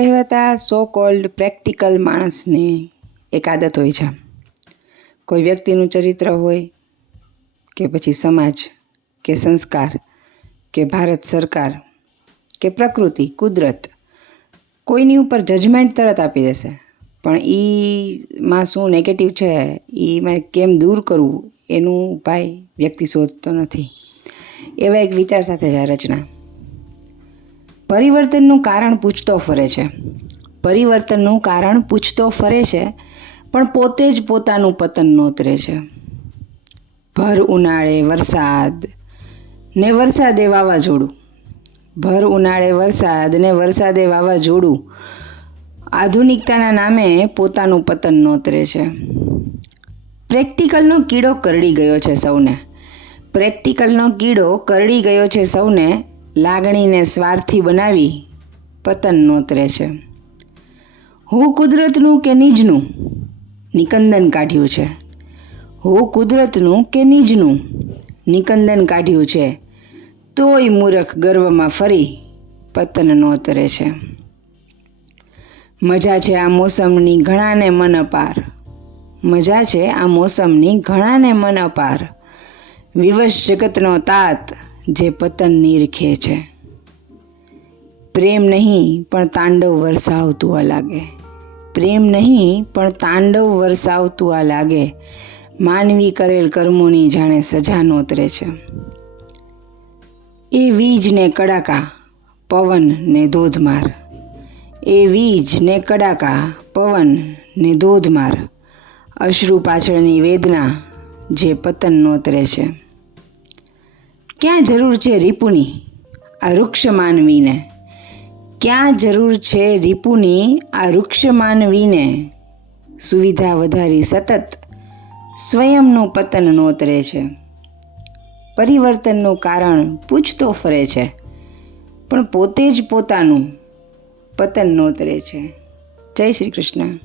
કહેવાતા સો cold practical માણસને એક આદત હોય છે. કોઈ વ્યક્તિનું ચરિત્ર હોય કે પછી સમાજ કે સંસ્કાર કે ભારત સરકાર કે પ્રકૃતિ, કુદરત, કોઈની ઉપર જજમેન્ટ તરત આપી દેશે. પણ એમાં શું નેગેટિવ છે? એમાં કેમ દૂર કરવું? એનું ઉપાય વ્યક્તિ શોધતો નથી. એવા એક વિચાર સાથે છે આ રચના. પરિવર્તનનું કારણ પૂછતો ફરે છે. પરિવર્તનનું કારણ પૂછતો ફરે છે, પણ પોતે જ પોતાનું પતન નોતરે છે. ભર ઉનાળે વરસાદ, ને વરસાદે વાવાઝોડું. ભર ઉનાળે વરસાદ, ને વરસાદે વાવાઝોડું. આધુનિકતાના નામે પોતાનું પતન નોતરે છે. પ્રેક્ટિકલનો કીડો કરડી ગયો છે સૌને. પ્રેક્ટિકલનો કીડો કરડી ગયો છે સૌને લાગણીને સ્વાર્થી બનાવી પતન નોતરે છે હું કુદરતનું કે નિજનું નિકંદન કાઢ્યું છે. હું કુદરતનું કે નિજનું નિકંદન કાઢ્યું છે. તોય મૂરખ ગર્વમાં ફરી પતન નોતરે છે મજા છે આ મોસમની ઘણાને મન અપાર. મજા છે આ મોસમની ઘણાને મન અપાર. વિવશ જગતનો તાત જે પતન નીરખે છે. પ્રેમ નહીં, પણ તાંડવ વરસાવતું આ લાગે. પ્રેમ નહીં, પણ તાંડવ વરસાવતું આ લાગે. માનવી કરેલ કર્મોની જાણે સજા નોતરે છે. એ વીજ ને કડાકા, પવન ને ધોધમાર. એ વીજ ને કડાકા, પવન ને ધોધમાર. અશ્રુ પાછળની વેદના જે પતન નોતરે છે. ક્યાં જરૂર છે રીપુની? આ વૃક્ષ માનવીને. ક્યાં જરૂર છે રીપુની આ વૃક્ષ માનવીને? સુવિધા વધારી સતત સ્વયંનું પતન નોતરે છે. પરિવર્તનનું કારણ પૂછતો ફરે છે, પણ પોતે જ પોતાનું પતન નોતરે છે. જય શ્રી કૃષ્ણ.